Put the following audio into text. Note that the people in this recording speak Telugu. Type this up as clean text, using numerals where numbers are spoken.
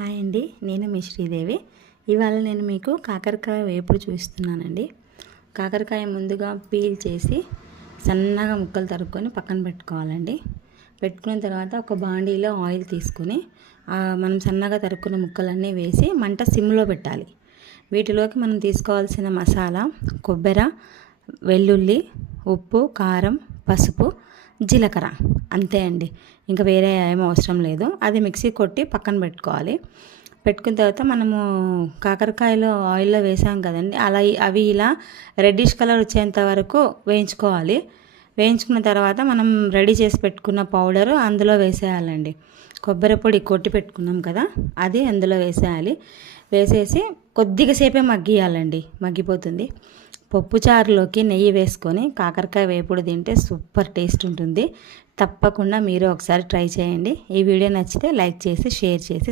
హాయ్ అండి, నేను మీ శ్రీదేవి. ఇవాళ నేను మీకు కాకరకాయ వేపుడు చూపిస్తున్నానండి. కాకరకాయ ముందుగా పీల్ చేసి సన్నగా ముక్కలు తరుక్కొని పక్కన పెట్టుకోవాలండి. పెట్టుకున్న తర్వాత ఒక బాండీలో ఆయిల్ తీసుకుని మనం సన్నగా తరుక్కున్న ముక్కలన్నీ వేసి మంట సిమ్లో పెట్టాలి. వీటిలోకి మనం తీసుకోవాల్సిన మసాలా కొబ్బరి, వెల్లుల్లి, ఉప్పు, కారం, పసుపు, జీలకర్ర అంతే అండి. ఇంకా వేరే ఏమీ అవసరం లేదు. అది మిక్సీ కొట్టి పక్కన పెట్టుకోవాలి. పెట్టుకున్న తర్వాత మనము కాకరకాయలు ఆయిల్లో వేసాం కదండి, అవి ఇలా రెడ్డిష్ కలర్ వచ్చేంత వరకు వేయించుకోవాలి. వేయించుకున్న తర్వాత మనం రెడీ చేసి పెట్టుకున్న పౌడరు అందులో వేసేయాలండి. కొబ్బరి పొడి కొట్టి పెట్టుకున్నాం కదా, అది అందులో వేసేయాలి. వేసేసి కొద్దిగా సేపే మగ్గియాలండి, మగ్గిపోతుంది. పప్పుచారులోకి నెయ్యి వేసుకొని కాకరకాయ వేపుడు తింటే సూపర్ టేస్ట్ ఉంటుంది. తప్పకుండా మీరు ఒకసారి ట్రై చేయండి. ఈ వీడియో నచ్చితే లైక్ చేసి షేర్ చేసి